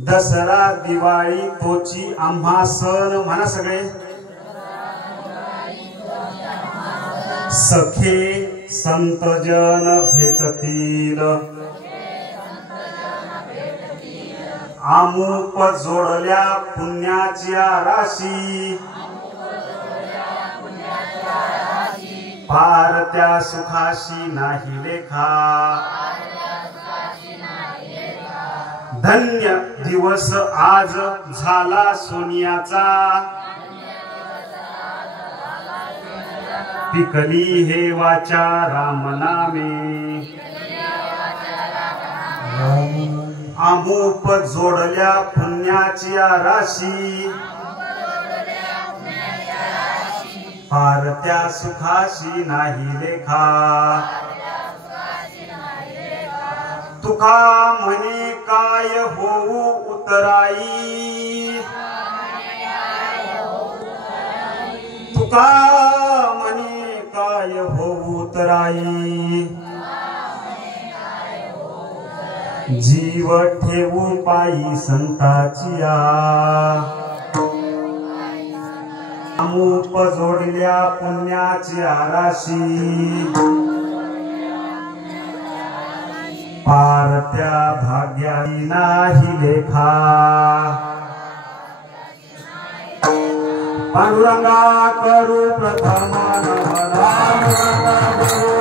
दसरा दिवाळी तोची आम्हा सण म्हणा सगळे सखे संतजन भेटतील आमुप जोडल्या पुण्याच्या राशी पार त्या सुखाशी नाही लेखा धन्य दिवस आज झाला सोनियाचा पिकली हे वाचा राम नामे आमुप जोडल्या पुण्याची राशी पार त्या सुखाशी नाही लेखा तुका म्हणे काय होऊ उतराई तुका म्हणे काय होऊ उतराई जीव ठेवू पायी संताचिया आमुप जोडल्या पुण्याची राशी पार त्या भाग्याची नाही लेखा पांडुरंगा करू प्रथम नमन